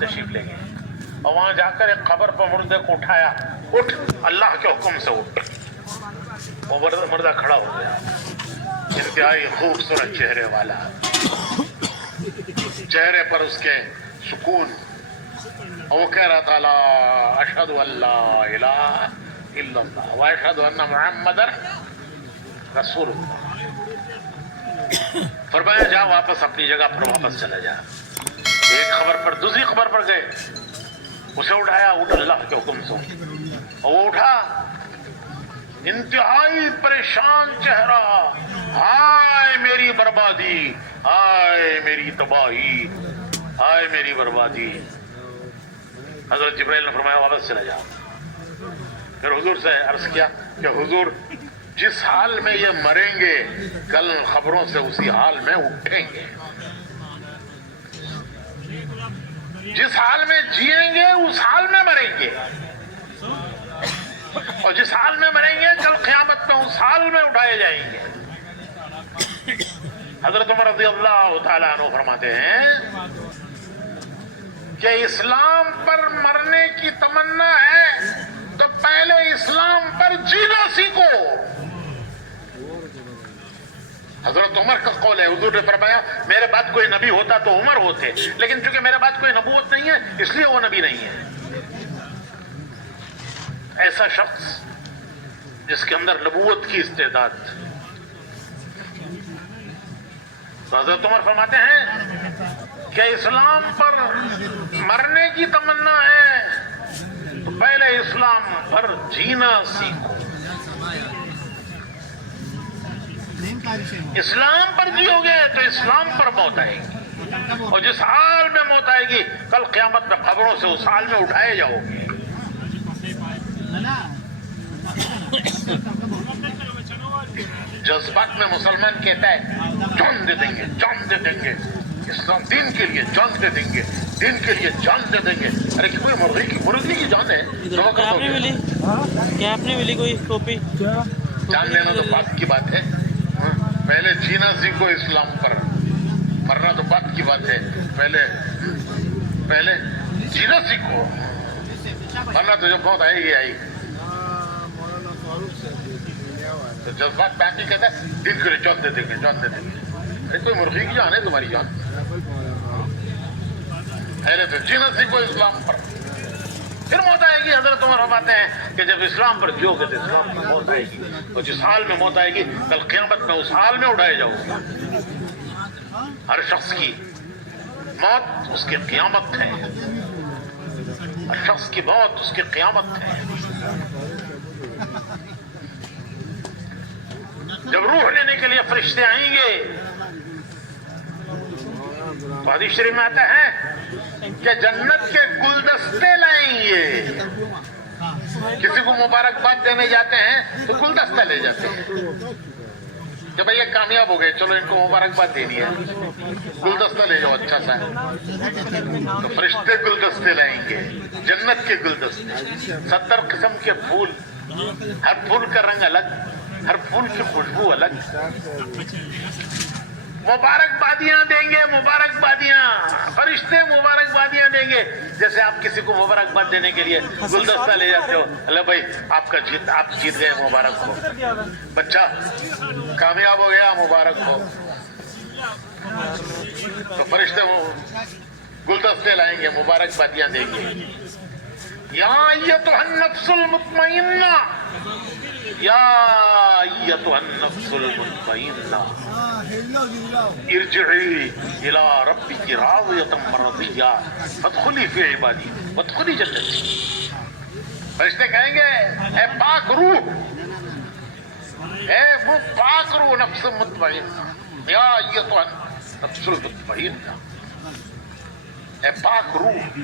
تشریف لے گئے اور وہاں جا کر ایک قبر پر مردے کو اٹھایا. اٹھ, اللہ کے حکم سے اٹھ. وہ مردہ کھڑا ہو گیا, انتہائی خوبصورت چہرے والا, چہرے پر اس کے سکون. وہ کہہ رہا تھا لا اشہد ان لا الہ الا اللہ و اشہد ان محمد رسول اللہ. فرمایا جا واپس اپنی جگہ پر واپس چلا جا. ایک خبر پر دوسری خبر پر گئے, اسے اٹھایا, اٹھ اللہ کے حکم سے. اور وہ اٹھا, انتہائی پریشان چہرہ, ہائے میری بربادی, ہائے میری تباہی, ہائے میری بربادی. حضرت جبرائیل نے فرمایا واپس چلا جا. پھر حضور سے عرض کیا کہ حضور جس حال میں یہ مریں گے کل خبروں سے اسی حال میں اٹھیں گے, جس حال میں جیئیں گے اس حال میں مریں گے, اور جس حال میں مریں گے کل قیامت میں اس حال میں اٹھائے جائیں گے. حضرت عمر رضی اللہ تعالیٰ عنہ فرماتے ہیں کہ اسلام پر مرنے کی تمنا ہے تو پہلے اسلام پر جینا سیکھو. حضرت عمر کا قول ہے, حضور نے فرمایا میرے بعد کوئی نبی ہوتا تو عمر ہوتے, لیکن چونکہ میرے بعد کوئی نبوت نہیں ہے اس لیے وہ نبی نہیں ہے. ایسا شخص جس کے اندر نبوت کی استعداد. تو حضرت عمر فرماتے ہیں کہ اسلام پر مرنے کی تمنا ہے تو پہلے اسلام پر جینا سیکھو. اسلام پر جیو گے تو اسلام پر موت آئے گی, اور جس حال میں موت آئے گی کل قیامت میں خبروں سے اس حال میں اٹھائے جاؤ گے. جذبات میں مسلمان کہتا ہے جان دے دیں گے, جان دے دیں گے, اسلام دین کے لیے جان دے دیں گے, دین کے لیے جان دے دیں گے. ارے کوئی مرغی کی جان ہے, کیا آپ نے ملی کوئی ٹوپی؟ جان لینا تو بات کی بات ہے, پہلے جینا سیکھو اسلام پر, مرنا تو بات کی بات ہے. پہلے جینا سیکھو, مرنا تو جب موت آئے گی آئے گی. تو جذبات باقی کہتا ہے دین کے لیے جان دے دیں گے, جان دے دیں گے. ارے کوئی مرغی کی جان ہے تمہاری جان؟ پہلے تو جینا سیکھو اسلام پر, پھر موت آئے گی. حضرت عمر فرماتے ہیں کہ جب اسلام پر جیو گے تو اسلام پر موت آئے گی, اور جس حال میں موت آئے گی کل قیامت میں اس حال میں اٹھائے جاؤ گے. ہر شخص کی موت اس کی قیامت ہے, ہر شخص کی موت اس کی قیامت ہے. جب روح لینے کے لیے فرشتے آئیں گے تو حدیث شریف میں آتا ہے کہ جنت کے گلدستے لائیں گے. کسی کو مبارکباد دینے جاتے ہیں تو گلدستہ لے جاتے ہیں کہ بھئی یہ کامیاب ہو گئے, چلو ان کو مبارکباد دینی ہے, گلدستہ لے جاؤ اچھا سا. تو فرشتے گلدستے لائیں گے, جنت کے گلدستے, 70 قسم کے پھول, ہر پھول کا رنگ الگ, ہر پھول کی خوشبو الگ. مبارکبادیاں دیں گے, مبارکبادیاں, فرشتے مبارکبادیاں دیں گے. جیسے آپ کسی کو مبارکباد دینے کے لیے گلدستہ لے جاتے ہو, اللہ بھائی آپ جیت گئے, مبارک ہو, بچہ کامیاب ہو گیا, مبارک ہو. تو فرشتے گلدستے لائیں گے, مبارکبادیاں دیں گے. یا ایتھا النفس المطمئنہ, یا ایتھا النفس المطمئنہ ارجعی الی ربک راضیۃ مرضیہ فادخلی فی عبادی وادخلی جنتی. فرشتے کہیں گے اے پاک روح, اے وہ پاک روح نفس مطمئنہ, یا ایتھا النفس المطمئنہ, اے پاک روح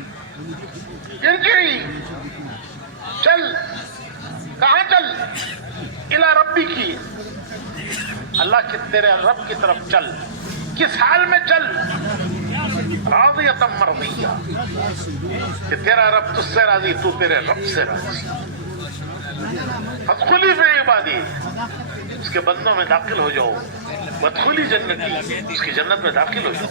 ارجعی, چل. کہاں چل؟ الی ربی کی, اللہ کی, تیرے رب کی طرف چل. کس حال میں چل؟ راضیۃ مرضیہ, کہ تیرا رب تجھ سے راضی, تو تیرے رب سے راضی. فادخلی فی عبادی, اس کے بندوں میں داخل ہو جاؤ. وادخلی جنتی, اس کی جنت میں داخل ہو جاؤ.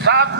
7